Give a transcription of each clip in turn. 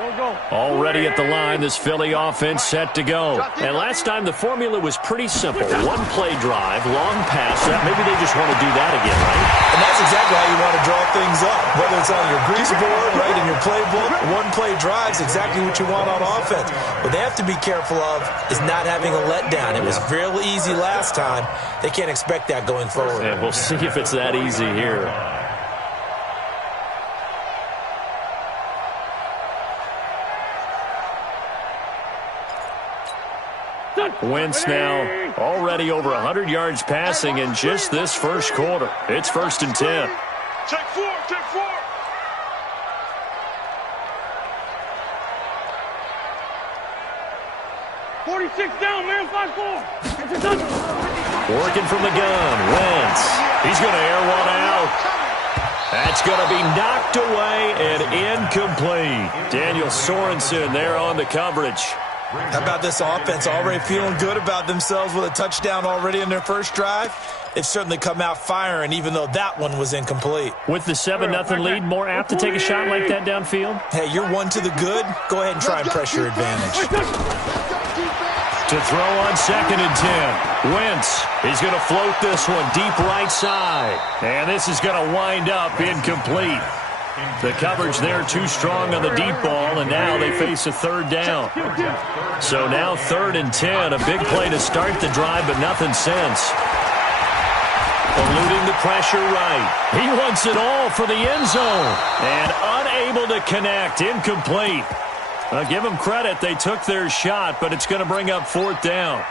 Already at the line, this Philly offense set to go. And last time, the formula was pretty simple. One-play drive, long pass. Maybe they just want to do that again, right? And that's exactly how you want to draw things up. Whether it's on your grease board, right, in your playbook, one-play drive is exactly what you want on offense. What they have to be careful of is not having a letdown. It was real easy last time. They can't expect that going forward. And we'll see if it's that easy here. Wentz now already over 100 yards passing in just this first quarter. It's 1st and 10. Take four. 46 down, man, 5-4. Working from the gun, Wentz. He's going to air one out. That's going to be knocked away and incomplete. Daniel Sorensen there on the coverage. How about this offense already feeling good about themselves with a touchdown already in their first drive? They've certainly come out firing, even though that one was incomplete. With the 7-0 lead, more apt to take a shot like that downfield? Hey, you're one to the good. Go ahead and try and press your advantage. To throw on 2nd and 10. Wentz is going to float this one deep right side. And this is going to wind up incomplete. The coverage there too strong on the deep ball, and now they face a 3rd down. So now 3rd and 10, a big play to start the drive, but nothing since. Eluding the pressure right. He wants it all for the end zone. And unable to connect, incomplete. I'll give them credit, they took their shot, but it's going to bring up 4th down.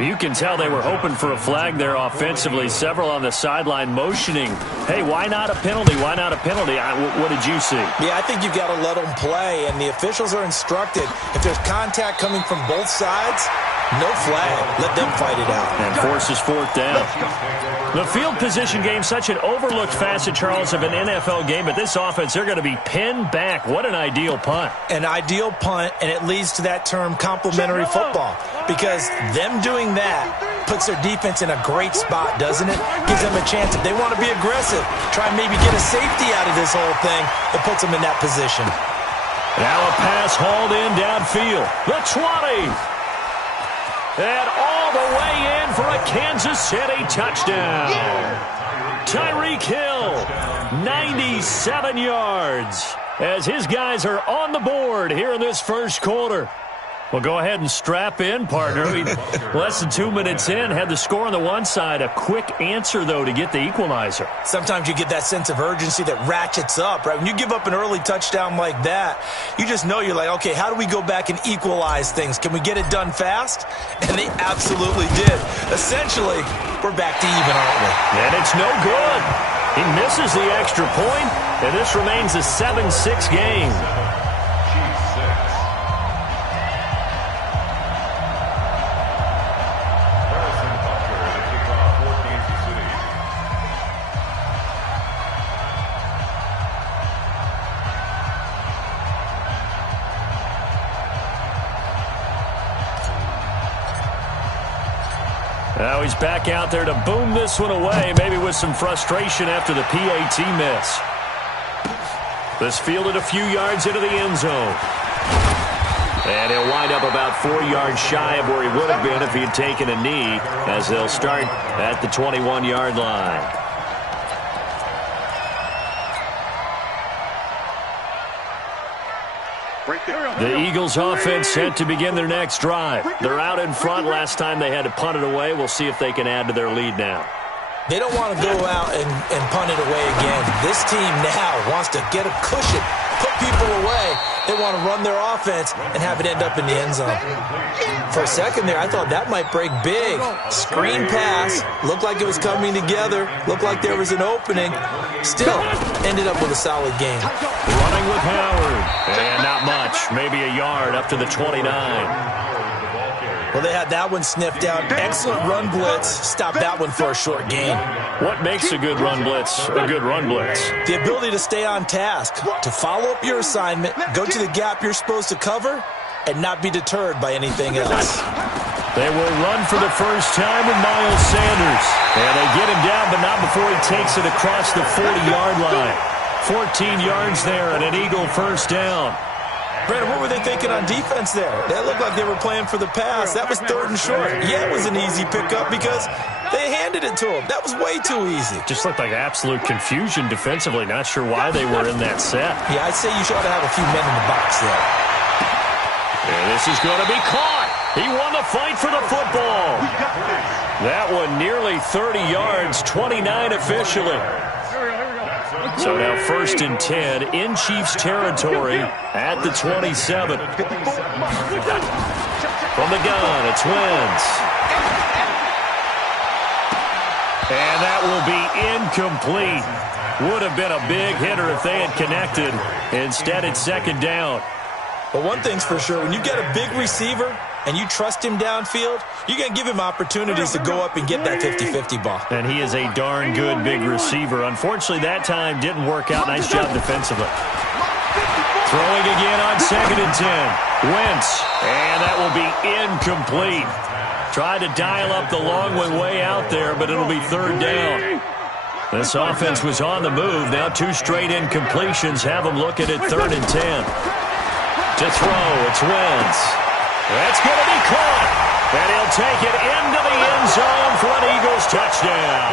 You can tell they were hoping for a flag there offensively. Several on the sideline motioning. Hey, why not a penalty? Why not a penalty? What did you see? Yeah, I think you've got to let them play, and the officials are instructed. If there's contact coming from both sides, no flag. Let them fight it out. And forces 4th down. The field position game, such an overlooked facet, Charles, of an NFL game, but this offense, they're going to be pinned back. What an ideal punt. An ideal punt, and it leads to that term complementary football, because them doing that puts their defense in a great spot, doesn't it? Gives them a chance. If they want to be aggressive, try and maybe get a safety out of this whole thing, it puts them in that position. Now a pass hauled in downfield. The 20. And all the way in for a Kansas City touchdown. Tyreek Hill, 97 yards, as his guys are on the board here in this first quarter. Well, go ahead and strap in, partner. Less than 2 minutes in, had the score on the one side. A quick answer, though, to get the equalizer. Sometimes you get that sense of urgency that ratchets up, right? When you give up an early touchdown like that, you just know you're like, okay, how do we go back and equalize things? Can we get it done fast? And they absolutely did. Essentially, we're back to even, aren't we? And it's no good. He misses the extra point, and this remains a 7-6 game. Now he's back out there to boom this one away, maybe with some frustration after the PAT miss. This fielded a few yards into the end zone. And he'll wind up about 4 yards shy of where he would have been if he had taken a knee, as they'll start at the 21-yard line. The Eagles offense set to begin their next drive. They're out in front. Last time they had to punt it away. We'll see if they can add to their lead now. They don't want to go out and punt it away again. This team now wants to get a cushion, put people away. They want to run their offense and have it end up in the end zone. For a second there, I thought that might break big. Screen pass. Looked like it was coming together. Looked like there was an opening. Still ended up with a solid game. Running with Howard. And not much. Maybe a yard up to the 29. Well, they had that one sniffed out. Excellent run blitz. Stopped that one for a short gain. What makes a good run blitz a good run blitz? The ability to stay on task, to follow up your assignment, go to the gap you're supposed to cover, and not be deterred by anything else. They will run for the first time with Miles Sanders. And they get him down, but not before he takes it across the 40-yard line. 14 yards there and an Eagle first down. Brandon, what were they thinking on defense there? That looked like they were playing for the pass. That was 3rd and short. Yeah, it was an easy pickup because they handed it to him. That was way too easy. Just looked like absolute confusion defensively. Not sure why they were in that set. Yeah, I'd say you should have a few men in the box there. And this is going to be caught. He won the fight for the football. That one nearly 30 yards, 29 officially. So now 1st and 10 in Chiefs territory at the 27. From the gun, it's Wentz. And that will be incomplete. Would have been a big hitter if they had connected. Instead, it's 2nd down. But one thing's for sure, when you get a big receiver and you trust him downfield, you're going to give him opportunities to go up and get that 50-50 ball. And he is a darn good big receiver. Unfortunately, that time didn't work out. Nice job defensively. Throwing again on 2nd and 10. Wentz. And that will be incomplete. Tried to dial up the long one way out there, but it'll be 3rd down. This offense was on the move. Now 2 straight incompletions have them looking at 3rd and 10. To throw, it's Wentz. That's going to be caught. And he'll take it into the end zone for an Eagles touchdown.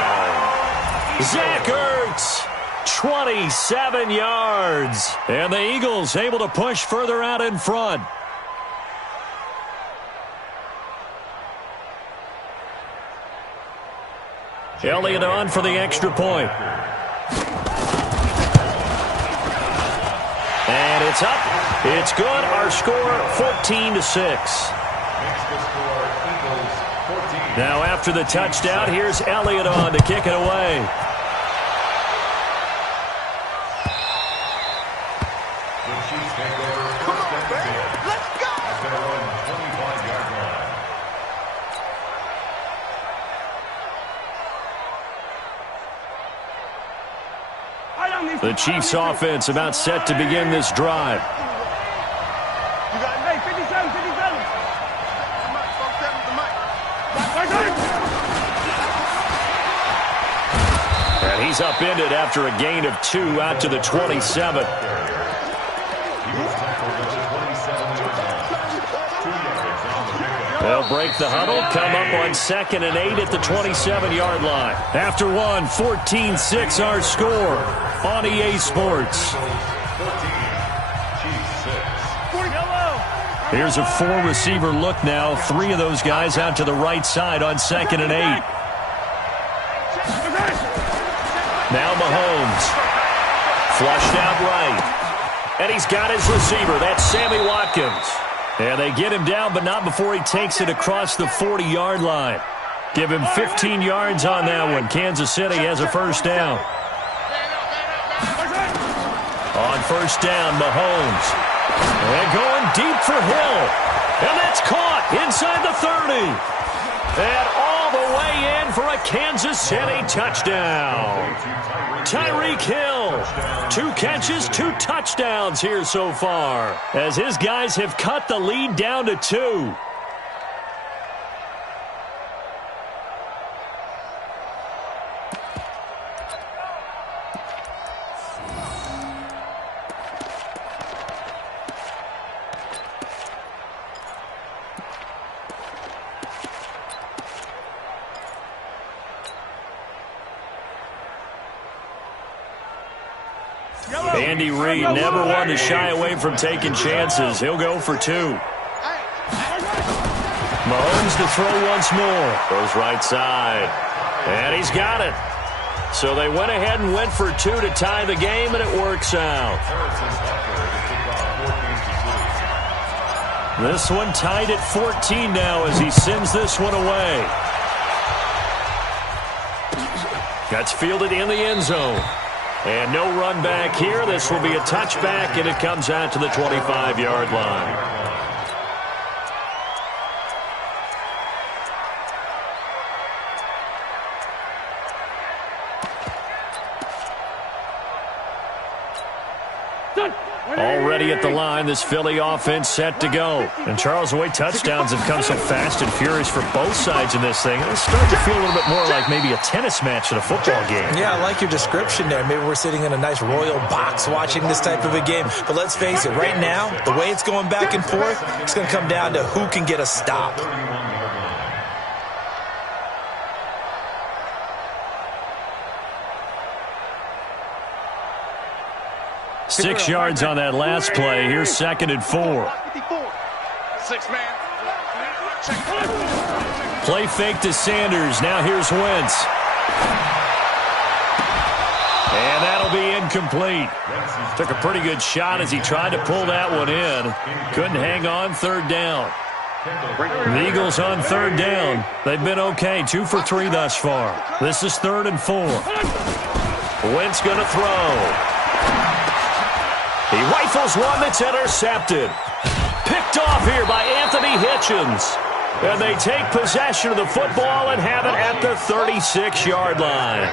Zach Ertz, 27 yards. And the Eagles able to push further out in front. Elliott on for the extra point. And it's up. It's good. Our score 14-6. Now after the touchdown, here's Elliott on to kick it away. The Chiefs offense about set to begin this drive. You got it, 57, 57. And he's upended after a gain of 2 out to the 27. They'll break the huddle, come up on 2nd and 8 at the 27-yard line. After one, 14-6 our score on EA Sports. Here's a 4-receiver look now. 3 of those guys out to the right side on 2nd and 8. Now Mahomes. Flushed out right. And he's got his receiver. That's Sammy Watkins. And they get him down, but not before he takes it across the 40-yard line. Give him 15 yards on that one. Kansas City has a 1st down. On 1st down, Mahomes. And going deep for Hill. And that's caught inside the 30. And all the way in for a Kansas City touchdown. Tyreek Hill, 2 catches, 2 touchdowns here so far, as his guys have cut the lead down to 2. Andy Reid never one to shy away from taking chances. He'll go for 2. Mahomes to throw once more. Goes right side. And he's got it. So they went ahead and went for 2 to tie the game, and it works out. This one tied at 14 now as he sends this one away. That's fielded in the end zone. And no run back here. This will be a touchback, and it comes out to the 25-yard line. Already at the line, this Philly offense set to go. And Charles, the way touchdowns have come so fast and furious for both sides in this thing, it's starting to feel a little bit more like maybe a tennis match than a football game. Yeah, I like your description there. Maybe we're sitting in a nice royal box watching this type of a game. But let's face it, right now, the way it's going back and forth, it's going to come down to who can get a stop. 6 yards on that last play. Here's 2nd and 4. 6-man. Play fake to Sanders. Now here's Wentz. And that'll be incomplete. Took a pretty good shot as he tried to pull that one in. Couldn't hang on 3rd down. The Eagles on 3rd down. They've been okay. 2 for 3 thus far. This is 3rd and 4. Wentz going to throw. He rifles one that's intercepted. Picked off here by Anthony Hitchens. And they take possession of the football and have it at the 36-yard line.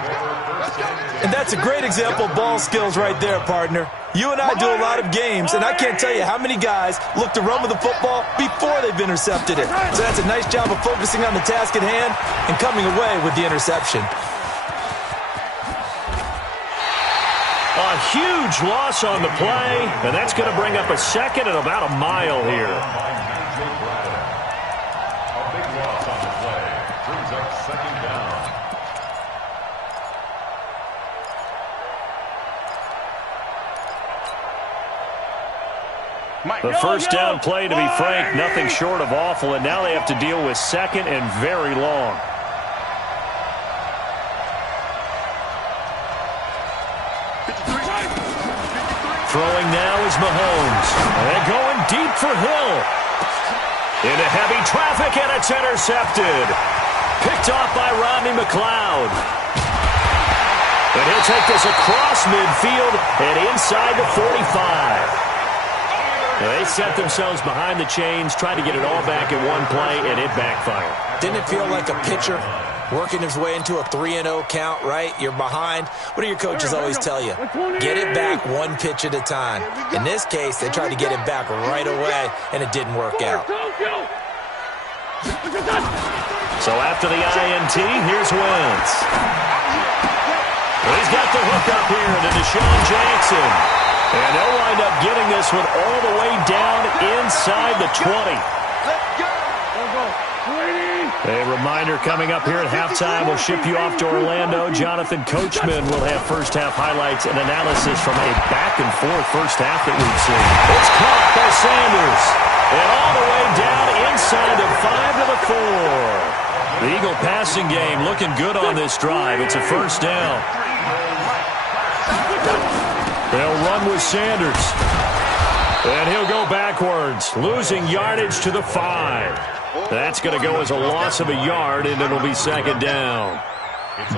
And that's a great example of ball skills right there, partner. You and I do a lot of games, and I can't tell you how many guys look to run with the football before they've intercepted it. So that's a nice job of focusing on the task at hand and coming away with the interception. A huge loss on the play, and that's going to bring up a 2nd and about a mile here. A big loss on the play brings up 2nd down. The first down play, to be frank, nothing short of awful, and now they have to deal with 2nd and very long. Throwing now is Mahomes. And going deep for Hill. Into heavy traffic, and it's intercepted. Picked off by Rodney McLeod. And he'll take this across midfield and inside the 45. They set themselves behind the chains, tried to get it all back in one play, and it backfired. Didn't it feel like a pitcher working his way into a 3-0 count, right? You're behind. What do your coaches always tell you? Get it back one pitch at a time. In this case, they tried to get it back right away, and it didn't work out. So after the INT, here's Wentz. He's got the hook up here to Deshaun Jackson. And they'll wind up getting this one all the way down inside the 20. A reminder coming up here at halftime. We'll ship you off to Orlando. Jonathan Coachman will have first-half highlights and analysis from a back-and-forth first half that we've seen. It's caught by Sanders. And all the way down inside the 5 to the 4. The Eagle passing game looking good on this drive. It's a first down. They'll run with Sanders. And he'll go backwards, losing yardage to the 5. That's going to go as a loss of a yard, and it'll be 2nd down.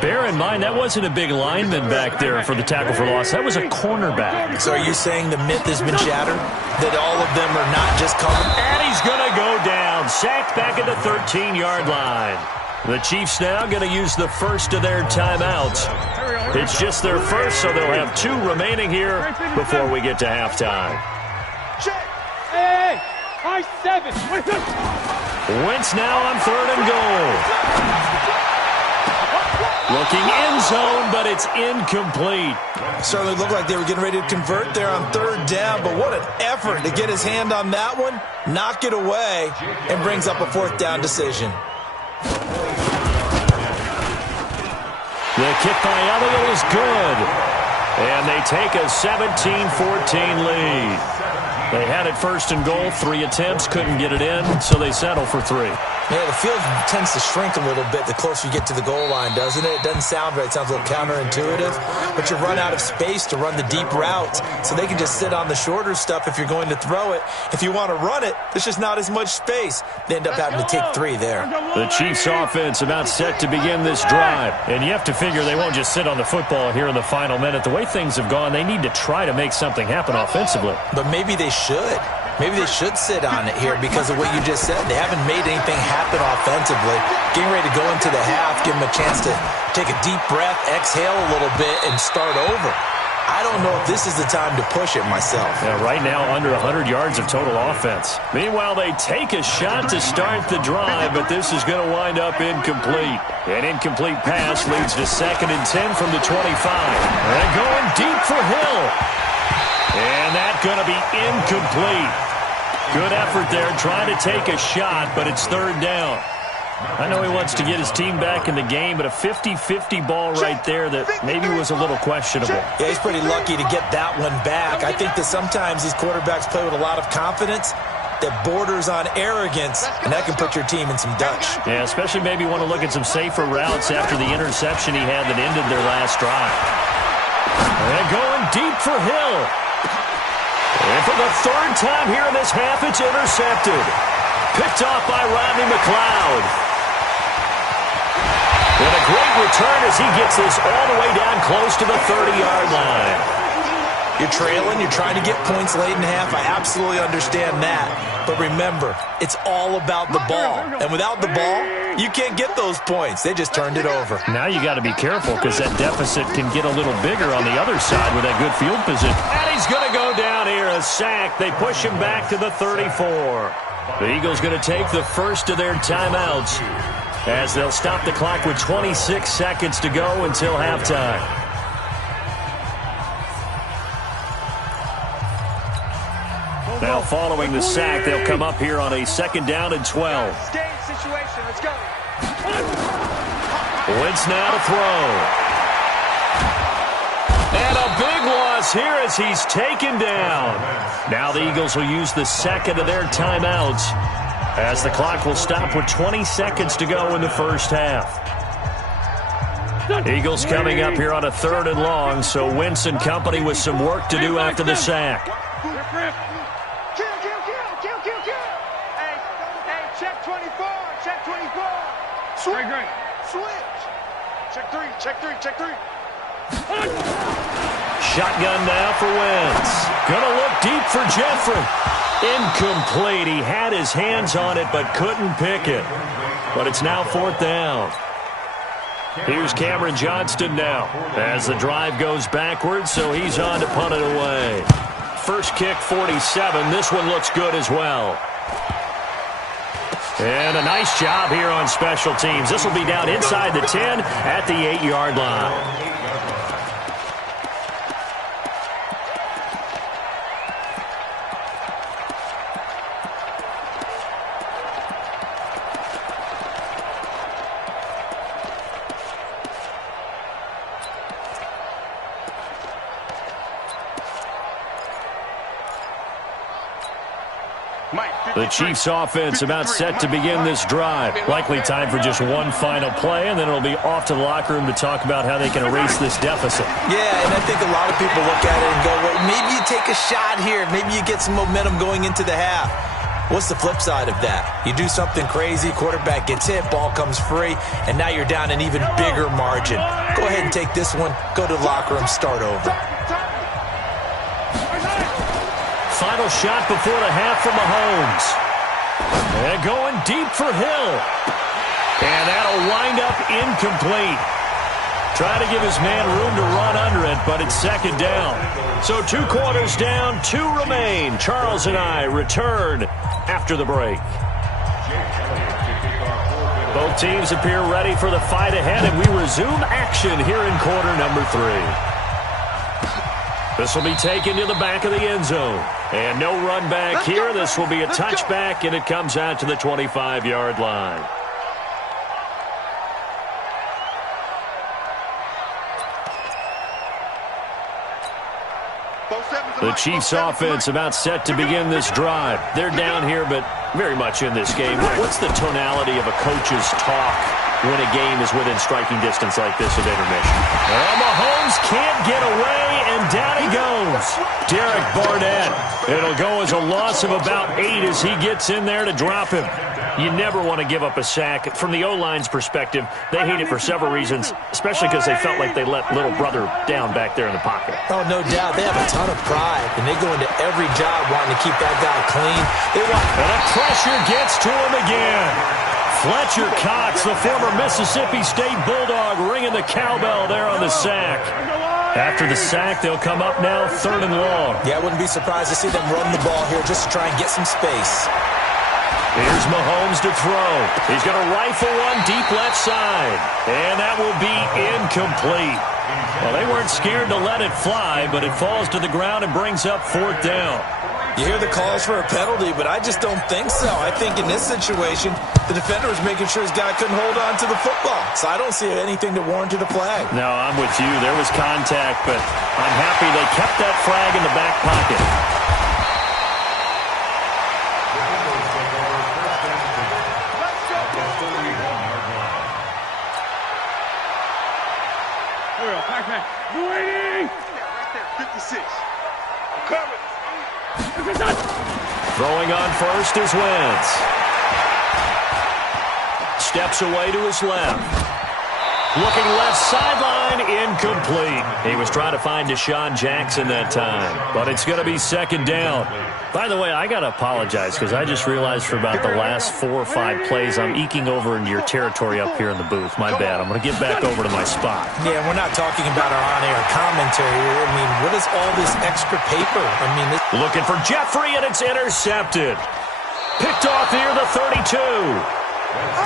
Bear in mind, that wasn't a big lineman back there for the tackle for loss. That was a cornerback. So are you saying the myth has been shattered? That all of them are not just coming? And he's going to go down. Sacked back at the 13-yard line. The Chiefs now going to use the first of their timeouts. It's just their first, so they'll have 2 remaining here before we get to halftime. Hey, I-7. Wentz now on 3rd and goal. Looking end zone, but it's incomplete. Certainly looked like they were getting ready to convert there on 3rd down, but what an effort to get his hand on that one, knock it away, and brings up a 4th down decision. The kick by Elliott is good. And they take a 17-14 lead. They had it 1st and goal, 3 attempts, couldn't get it in, so they settle for 3. Yeah, the field tends to shrink a little bit the closer you get to the goal line, doesn't it? It doesn't sound right. It sounds a little counterintuitive. But you run out of space to run the deep routes, so they can just sit on the shorter stuff if you're going to throw it. If you want to run it, there's just not as much space. They end up having to take 3 there. The Chiefs offense about set to begin this drive. And you have to figure they won't just sit on the football here in the final minute. The way things have gone, they need to try to make something happen offensively. But maybe they should. Maybe they should sit on it here because of what you just said. They haven't made anything happen offensively. Getting ready to go into the half, give them a chance to take a deep breath, exhale a little bit, and start over. I don't know if this is the time to push it myself. Yeah, right now under 100 yards of total offense. Meanwhile, they take a shot to start the drive, but this is going to wind up incomplete. An incomplete pass leads to 2nd and 10 from the 25. And going deep for Hill. And that's going to be incomplete. Good effort there trying to take a shot, but it's 3rd down. I know he wants to get his team back in the game, but a 50-50 ball right there that maybe was a little questionable. Yeah, he's pretty lucky to get that one back. I think that sometimes these quarterbacks play with a lot of confidence that borders on arrogance, and that can put your team in some Dutch. Yeah, especially maybe want to look at some safer routes after the interception he had that ended their last drive. And going deep for Hill. And for the 3rd time here in this half, it's intercepted. Picked off by Rodney McLeod. And a great return as he gets this all the way down close to the 30-yard line. You're trailing. You're trying to get points late in half. I absolutely understand that. But remember, it's all about the ball. And without the ball, you can't get those points. They just turned it over. Now you got to be careful because that deficit can get a little bigger on the other side with that good field position. And he's going to go down here, a sack. They push him back to the 34. The Eagles going to take the first of their timeouts as they'll stop the clock with 26 seconds to go until halftime. Now following the sack, they'll come up here on a 2nd down and 12. Situation. Let's go. Wentz now to throw. And a big loss here as he's taken down. Now the Eagles will use the 2nd of their timeouts as the clock will stop with 20 seconds to go in the first half. Eagles coming up here on a 3rd and long, so Wentz and company with some work to do after the sack. Hey, check 24. Check 24. Great. Switch. Check three. Shotgun now for Wentz. Gonna look deep for Jeffrey. Incomplete. He had his hands on it but couldn't pick it. But it's now 4th down. Here's Cameron Johnston now as the drive goes backwards, so he's on to punt it away. First kick, 47. This one looks good as well. And a nice job here on special teams. This will be down inside the 10 at the 8-yard line. The Chiefs offense about set to begin this drive. Likely time for just one final play, and then it'll be off to the locker room to talk about how they can erase this deficit. Yeah, and I think a lot of people look at it and go, well, maybe you take a shot here. Maybe you get some momentum going into the half. What's the flip side of that? You do something crazy, quarterback gets hit, ball comes free, and now you're down an even bigger margin. Go ahead and take this one, go to the locker room, start over. Final shot before the half from Mahomes. And going deep for Hill. And that'll wind up incomplete. Try to give his man room to run under it, but it's 2nd down. So 2 quarters down, 2 remain. Charles and I return after the break. Both teams appear ready for the fight ahead, and we resume action here in quarter number 3. This will be taken to the back of the end zone. And no run back here. This will be a touchback, and it comes out to the 25-yard line. The Chiefs offense about set to begin this drive. They're down here, but very much in this game. What's the tonality of a coach's talk when a game is within striking distance like this at intermission? Well, Mahomes can't get away, and down he goes. Derek Barnett. It'll go as a loss of about 8 as he gets in there to drop him. You never want to give up a sack. From the O-line's perspective, they hate it for several reasons, especially because they felt like they let little brother down back there in the pocket. Oh, no doubt. They have a ton of pride, and they go into every job wanting to keep that guy clean. And the pressure gets to him again. Fletcher Cox, the former Mississippi State Bulldog, ringing the cowbell there on the sack. After the sack, they'll come up now 3rd and long. Yeah, I wouldn't be surprised to see them run the ball here just to try and get some space. Here's Mahomes to throw. He's going to rifle one deep left side. And that will be incomplete. Well, they weren't scared to let it fly, but it falls to the ground and brings up 4th down. You hear the calls for a penalty, but I just don't think so. I think in this situation, the defender was making sure his guy couldn't hold on to the football. So I don't see anything to warrant a flag. No, I'm with you. There was contact, but I'm happy they kept that flag in the back pocket. Here we go, pack. Waiting! Right there, 56. I'm coming. Throwing on first is Wentz. Steps away to his left. Looking left sideline, incomplete. He was trying to find Deshaun Jackson that time, but it's going to be 2nd down. By the way, I got to apologize because I just realized for about the last 4 or 5 plays, I'm eking over into your territory up here in the booth. My bad. I'm going to get back over to my spot. Yeah, we're not talking about our on-air commentary. I mean, what is all this extra paper? I mean, Looking for Jeffrey, and it's intercepted. Picked off near the 32.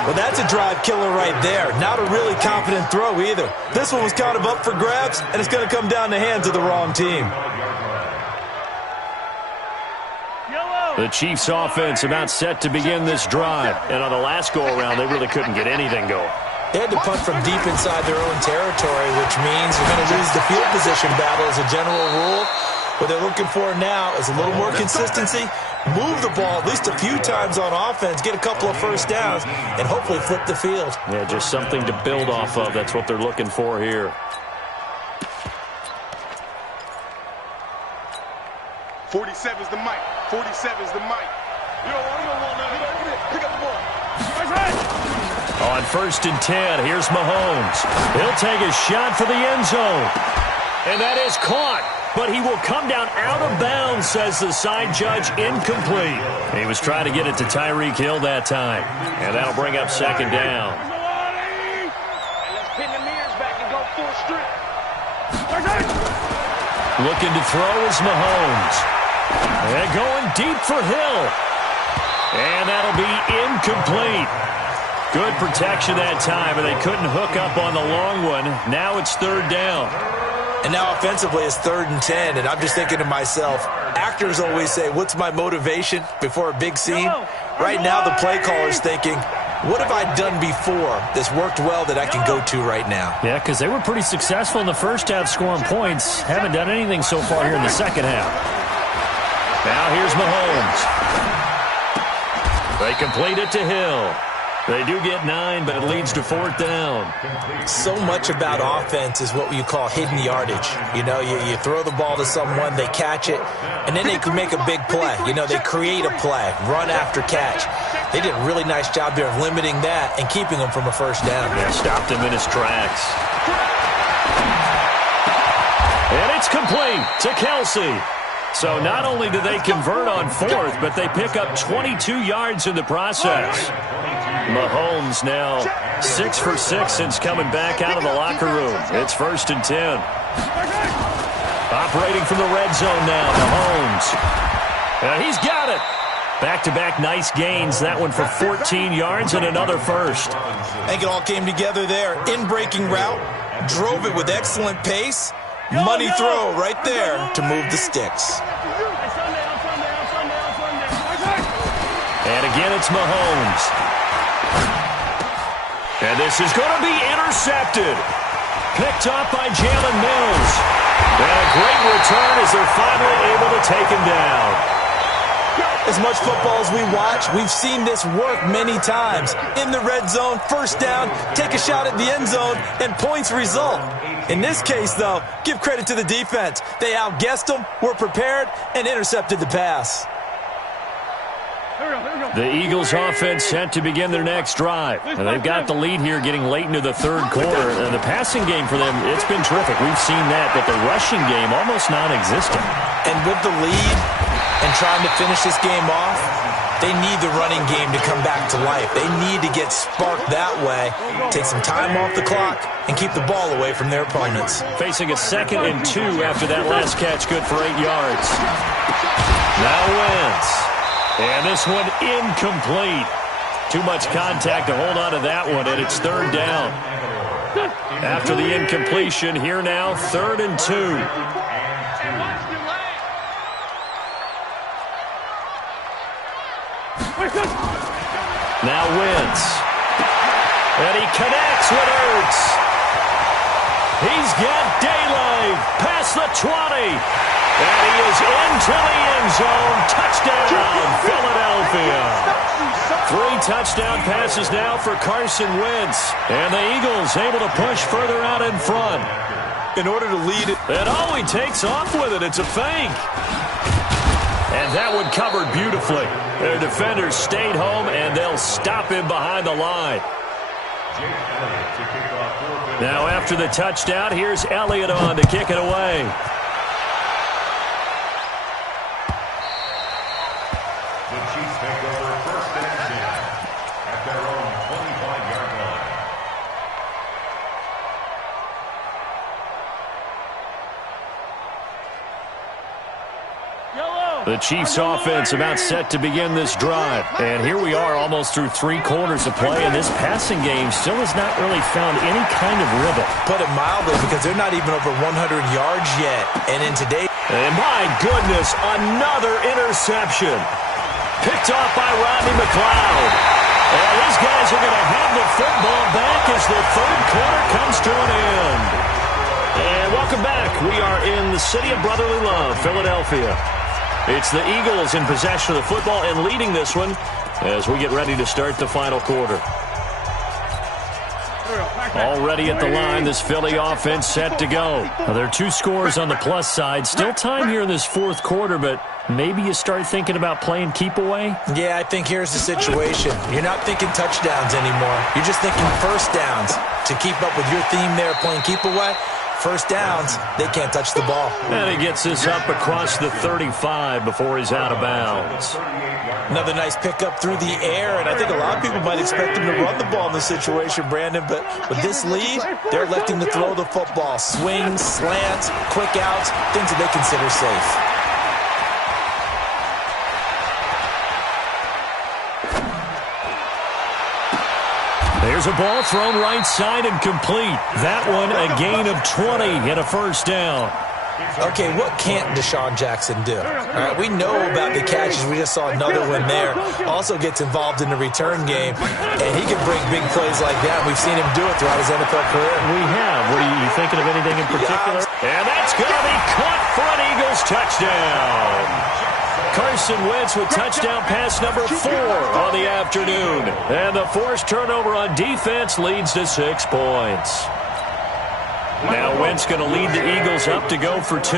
Well, that's a drive killer right there. Not a really confident throw either. This one was kind of up for grabs, and it's going to come down the hands of the wrong team. The Chiefs offense about set to begin this drive. And on the last go-around, they really couldn't get anything going. They had to punt from deep inside their own territory, which means you're going to lose the field position battle as a general rule. What they're looking for now is a little more consistency, move the ball at least a few times on offense, get a couple of first downs, and hopefully flip the field. Yeah, just something to build off of. That's what they're looking for here. 47's the mic. 47's the mic. You don't want nothing. Pick up the ball. On 1st and 10, here's Mahomes. He'll take a shot for the end zone. And that is caught. But he will come down out of bounds, says the side judge, incomplete. He was trying to get it to Tyreek Hill that time. And that'll bring up 2nd down. And let's pin the mirrors back and go full strip. Looking to throw is Mahomes. And going deep for Hill. And that'll be incomplete. Good protection that time, but they couldn't hook up on the long one. Now it's 3rd down. And now offensively it's 3rd and 10, and I'm just thinking to myself, actors always say, what's my motivation before a big scene? Right now the play caller's thinking, what have I done before that's worked well that I can go to right now? Yeah, because they were pretty successful in the first half scoring points. Haven't done anything so far here in the second half. Now here's Mahomes. They complete it to Hill. They do get 9, but it leads to 4th down. So much about offense is what you call hidden yardage. You know, you throw the ball to someone, they catch it, and then they can make a big play. You know, they create a play, run after catch. They did a really nice job there of limiting that and keeping him from a first down. Yeah, stopped him in his tracks. And it's complete to Kelsey. So not only do they convert on 4th, but they pick up 22 yards in the process. Mahomes now 6 for 6 since coming back out of the locker room. It's 1st and 10. Operating from the red zone now, Mahomes. He's got it. Back-to-back nice gains. That one for 14 yards and another first. I think it all came together there. In-breaking route, drove it with excellent pace. Money throw right there to move the sticks. And again, it's Mahomes. And this is going to be intercepted. Picked up by Jalen Mills. And a great return as they're finally able to take him down. As much football as we watch, we've seen this work many times. In the red zone, first down, take a shot at the end zone, and points result. In this case, though, give credit to the defense. They outguessed them, were prepared, and intercepted the pass. The Eagles offense set to begin their next drive. And they've got the lead here getting late into the 3rd quarter. And the passing game for them, it's been terrific. We've seen that, but the rushing game almost non-existent. And with the lead and trying to finish this game off, They need the running game to come back to life. They need to get sparked that way, take some time off the clock, and keep the ball away from their opponents. Facing a 2nd and 2 after that last catch, good for 8 yards. Now Wentz. And this one incomplete. Too much contact to hold on to that one, and it's 3rd down. After the incompletion, here now, 3rd and 2. Now Wentz. And he connects with Ertz. He's got daylight past the 20. And he is into the end zone. Touchdown, Philadelphia. 3 touchdown passes now for Carson Wentz. And the Eagles able to push further out in front. In order to lead it. And oh, he takes off with it. It's a fake. And that one covered beautifully. Their defenders stayed home, and they'll stop him behind the line. Now after the touchdown, here's Elliott on to kick it away. The Chiefs take over 1st and 10 at their own 25-yard line. The Chiefs offense about set to begin this drive. And here we are almost through 3 quarters of play, and this passing game still has not really found any kind of rhythm. Put it mildly, because they're not even over 100 yards yet. And in today... And my goodness, another interception. Picked off by Rodney McLeod. And these guys are going to have the football back as the 3rd quarter comes to an end. And welcome back. We are in the city of brotherly love, Philadelphia. It's the Eagles in possession of the football and leading this one as we get ready to start the final quarter. Already at the line, this Philly offense set to go. Now, there are 2 scores on the plus side. Still time here in this 4th quarter, but maybe you start thinking about playing keep away? Yeah, I think here's the situation. You're not thinking touchdowns anymore. You're just thinking first downs. To keep up with your theme there, playing keep away, first downs, they can't touch the ball. And he gets this up across the 35 before he's out of bounds. Another nice pickup through the air, and I think a lot of people might expect him to run the ball in this situation, Brandon, but with this lead, they're electing to throw the football. Swings, slants, quick outs, things that they consider safe. There's a ball thrown right side and complete. That one a gain of 20 and a 1st down. Okay, what can't Deshaun Jackson do? All right, we know about the catches. We just saw another one there. Also gets involved in the return game, and he can break big plays like that. We've seen him do it throughout his NFL career. We have. What are you thinking of anything in particular? And that's going to be caught for an Eagles touchdown. Carson Wentz with touchdown pass number 4 on the afternoon. And the forced turnover on defense leads to 6 points. Now Wentz going to lead the Eagles up to go for 2.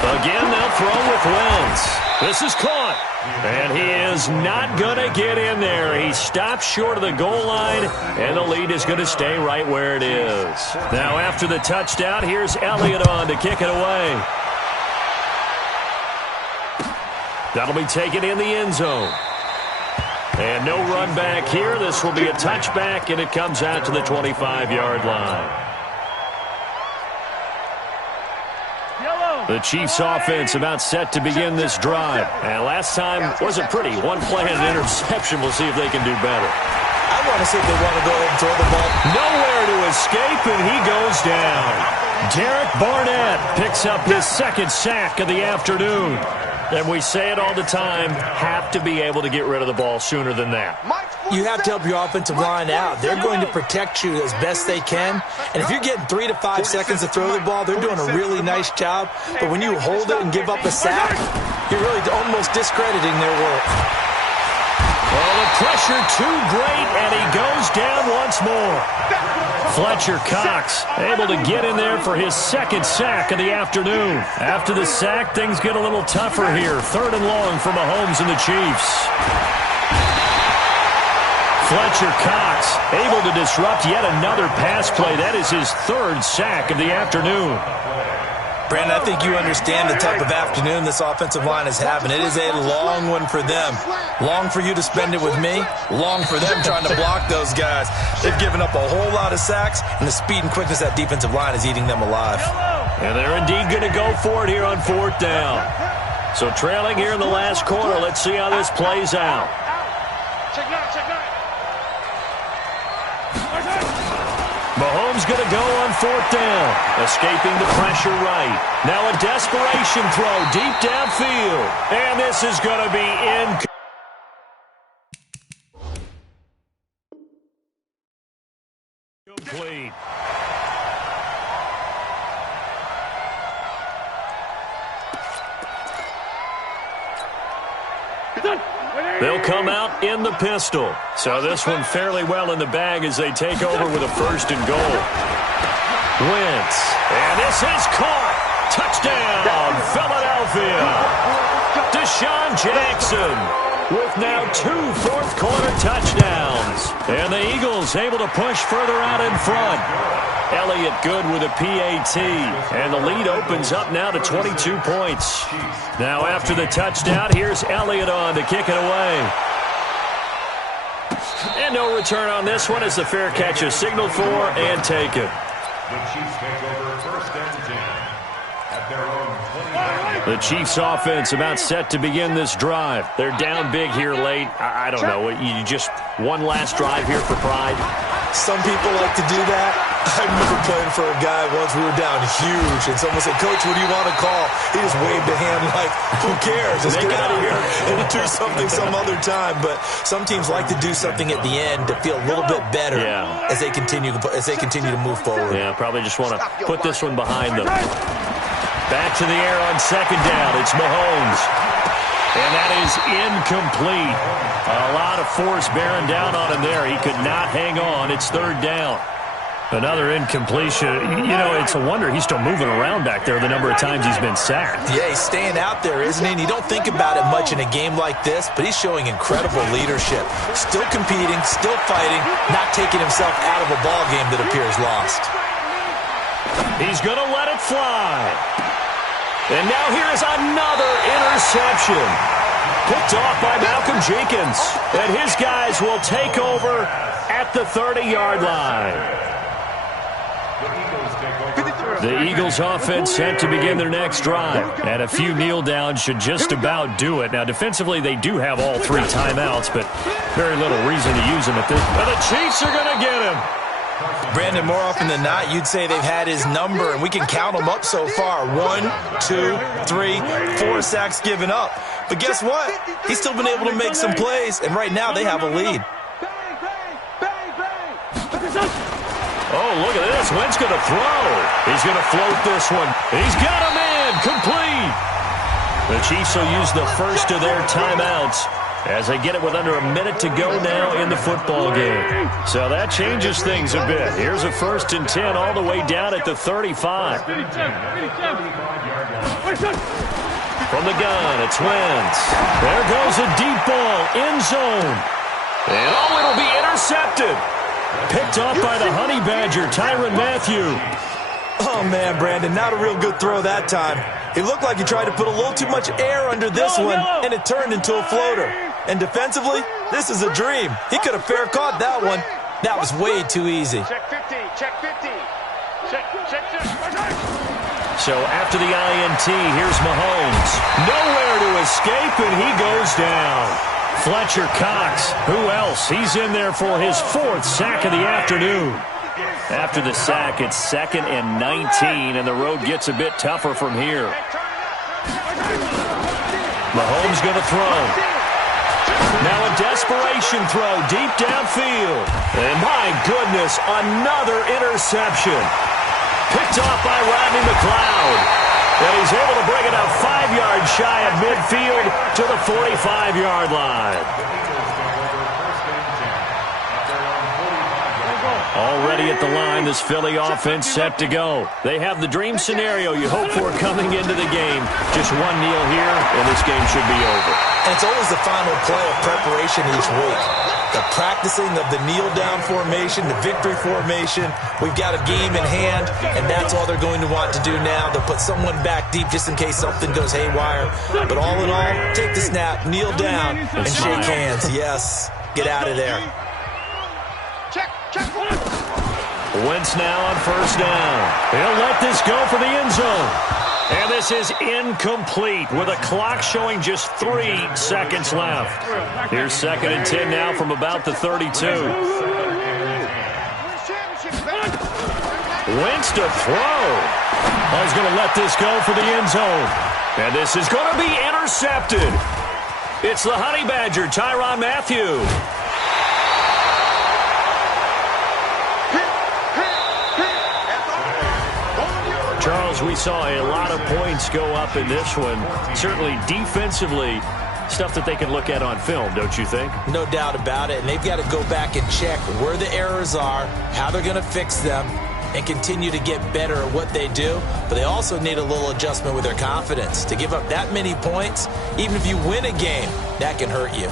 Again, they'll throw with Wentz. This is caught. And he is not going to get in there. He stops short of the goal line, and the lead is going to stay right where it is. Now after the touchdown, here's Elliott on to kick it away. That'll be taken in the end zone. And no run back here. This will be a touchback, and it comes out to the 25-yard line. The Chiefs offense about set to begin this drive. And last time wasn't pretty. One play and an interception. We'll see if they can do better. I want to see if they want to go ahead and throw the ball. Nowhere to escape, and he goes down. Derek Barnett picks up his 2nd sack of the afternoon. And we say it all the time, have to be able to get rid of the ball sooner than that. You have to help your offensive line out. They're going to protect you as best they can. And if you're getting 3 to 5 seconds to throw the ball, they're doing a really nice job. But when you hold it and give up a sack, you're really almost discrediting their work. Well, the pressure too great, and he goes down once more. Fletcher Cox able to get in there for his 2nd sack of the afternoon. After the sack, things get a little tougher here. 3rd and long for Mahomes and the Chiefs. Fletcher Cox able to disrupt yet another pass play. That is his 3rd sack of the afternoon. Brandon, I think you understand the type of afternoon this offensive line is having. It is a long one for them. Long for you to spend it with me. Long for them trying to block those guys. They've given up a whole lot of sacks, and the speed and quickness of that defensive line is eating them alive. And they're indeed going to go for it here on 4th down. So trailing here in the last quarter. Let's see how this plays out. Mahomes going to go on 4th down, escaping the pressure right. Now a desperation throw deep downfield. And this is going to be incomplete. They'll come out in the pistol. So this one fairly well in the bag as they take over with a 1st and goal. Wentz. And this is caught. Touchdown, Philadelphia. Deshaun Jackson with now 2 fourth-quarter touchdowns. And the Eagles able to push further out in front. Elliott good with a PAT. And the lead opens up now to 22 points. Now after the touchdown, here's Elliott on to kick it away. And no return on this one as the fair catch is signaled for and taken. The Chiefs take over 1st and 10 at their own 20. The Chiefs offense about set to begin this drive. They're down big here late. I don't know. You just one last drive here for pride. Some people like to do that. I remember playing for a guy once. We were down huge, and someone said, "Coach, what do you want to call?" He just waved a hand like, "Who cares? Let's get out of here and do something some other time." But some teams like to do something at the end to feel a little bit better as they continue to move forward. Yeah, probably just want to put this one behind them. Back to the air on 2nd down. It's Mahomes. And that is incomplete. A lot of force bearing down on him there. He could not hang on. It's 3rd down. Another incompletion. You know, it's a wonder he's still moving around back there the number of times he's been sacked. Yeah, he's staying out there, isn't he? And you don't think about it much in a game like this, but he's showing incredible leadership. Still competing, still fighting, not taking himself out of a ball game that appears lost. He's going to let it fly. And now here's another interception. Picked off by Malcolm Jenkins. And his guys will take over at the 30-yard line. The Eagles offense set to begin their next drive. And a few kneel downs should just about do it. Now, defensively, they do have all 3 timeouts, but very little reason to use them at this. But the Chiefs are going to get him. Brandon, more often than not, you'd say they've had his number, and we can count them up so far. 1, 2, 3, 4 sacks given up. But guess what? He's still been able to make some plays, and right now they have a lead. Oh, look at this. Wentz going to throw. He's going to float this one. He's got him in. Complete. The Chiefs will use the first of their timeouts as they get it with under a minute to go now in the football game. So that changes things a bit. Here's a 1st and 10 all the way down at the 35. From the gun, it's Wentz. There goes a deep ball, end zone. And it'll be intercepted. Picked off by the Honey Badger, Tyrann Mathieu. Oh, man, Brandon, not a real good throw that time. It looked like he tried to put a little too much air under this one, and it turned into a floater. And defensively, this is a dream. He could have fair caught that one. That was way too easy. Check 50, check 50. Check. So after the INT, here's Mahomes. Nowhere to escape, and he goes down. Fletcher Cox, who else? He's in there for his 4th sack of the afternoon. After the sack, it's 2nd and 19, and the road gets a bit tougher from here. Mahomes going to throw. Now a desperation throw deep downfield. And my goodness, another interception. Picked off by Rodney McLeod. And he's able to bring it up 5 yards shy of midfield to the 45-yard line. Already at the line, this Philly offense set to go. They have the dream scenario you hope for coming into the game. Just one kneel here, and this game should be over. And it's always the final play of preparation each week. The practicing of the kneel-down formation, the victory formation. We've got a game in hand, and that's all they're going to want to do now. They'll put someone back deep just in case something goes haywire. But all in all, take the snap, kneel down, and shake hands. Yes, get out of there. Wentz now on first down. He'll let this go for the end zone. And this is incomplete with a clock showing just 3 seconds left. Here's 2nd and 10 now from about the 32. Wentz to throw. Oh, he's going to let this go for the end zone. And this is going to be intercepted. It's the Honey Badger, Tyrann Mathieu. Charles, we saw a lot of points go up in this one. Certainly defensively, stuff that they can look at on film, don't you think? No doubt about it. And they've got to go back and check where the errors are, how they're going to fix them, and continue to get better at what they do. But they also need a little adjustment with their confidence. To give up that many points, even if you win a game, that can hurt you.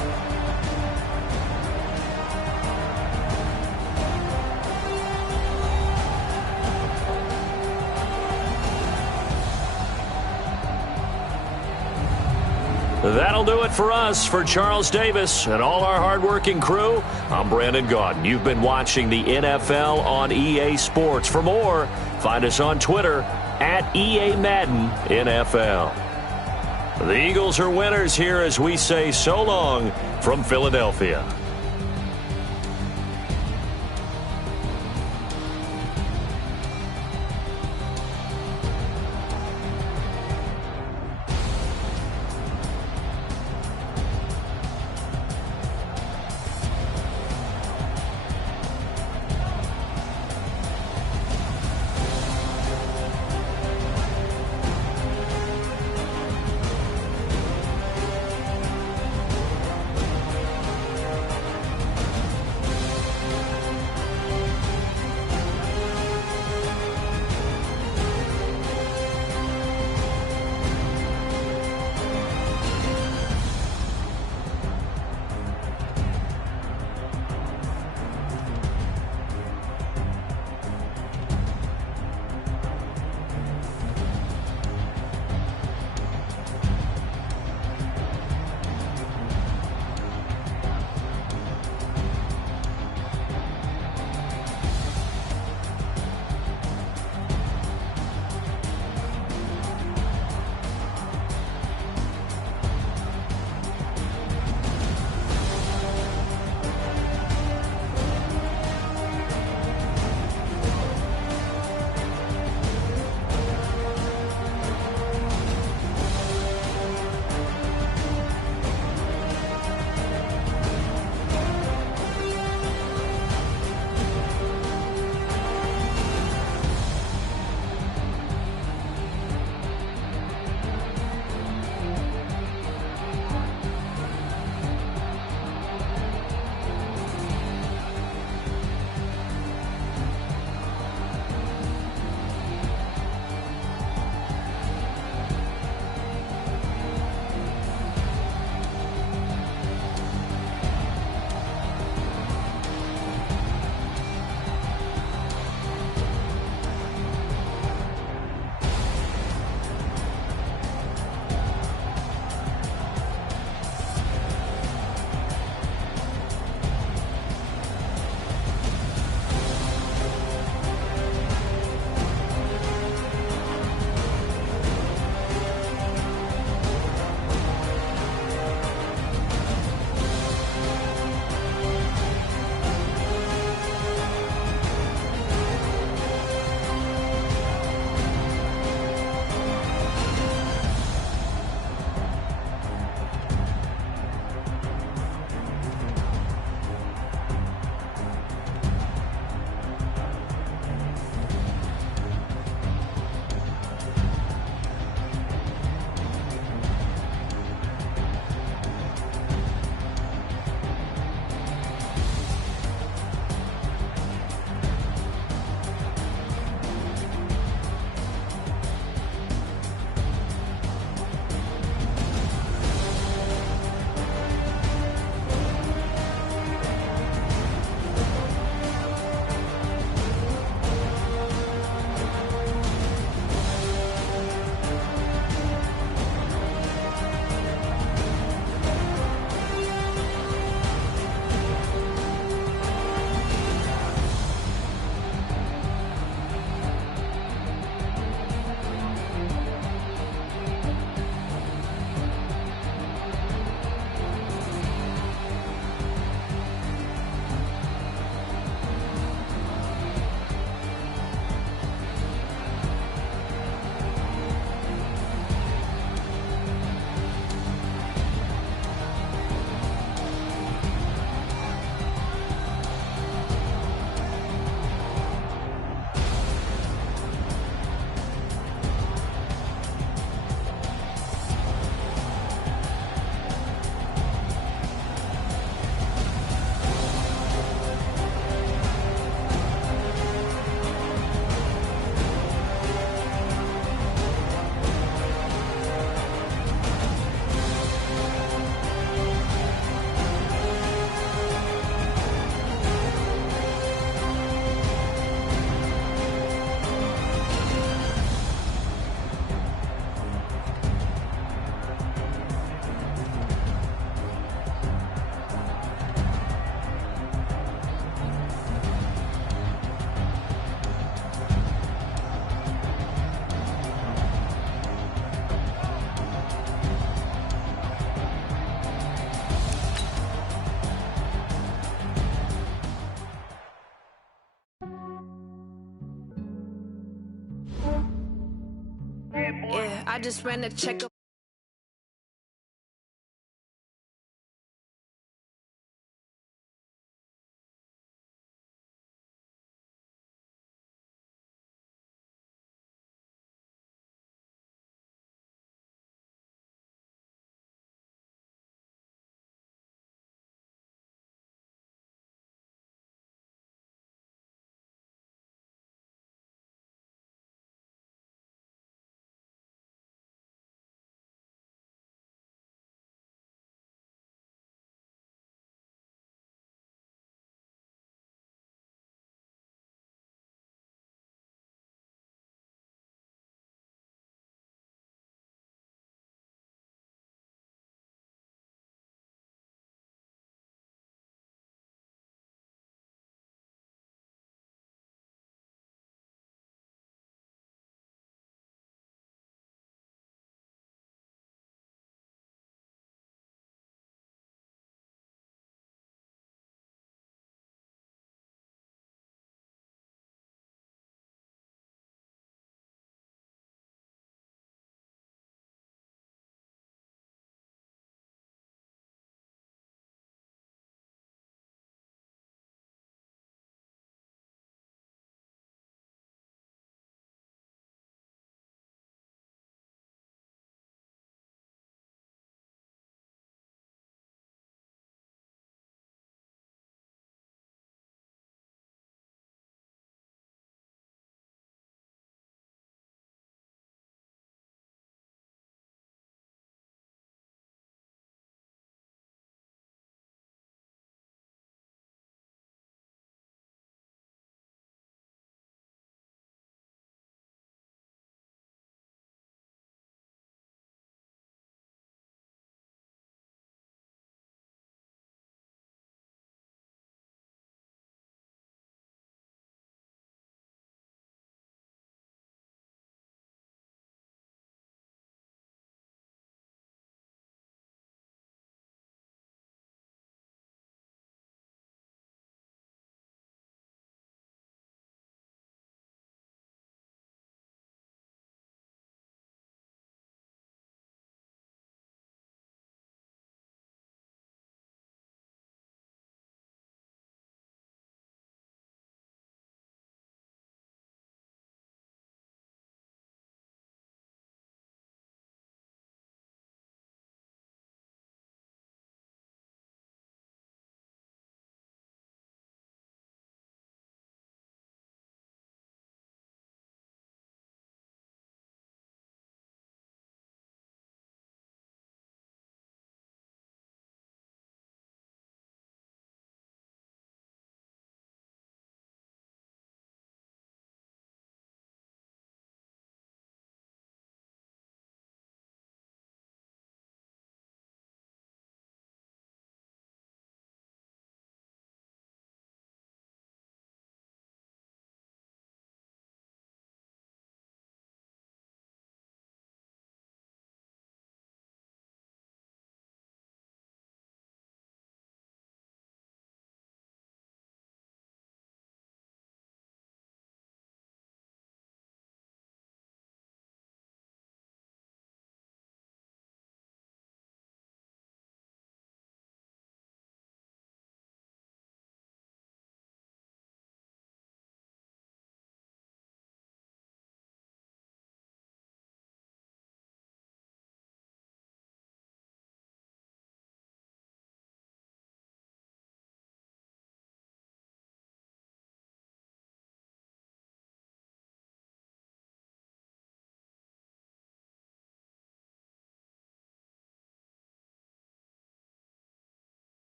That'll do it for us. For Charles Davis and all our hardworking crew, I'm Brandon Gaudin. You've been watching the NFL on EA Sports. For more, find us on Twitter at EA Madden NFL. The Eagles are winners here as we say so long from Philadelphia. Yeah, I just ran a check up.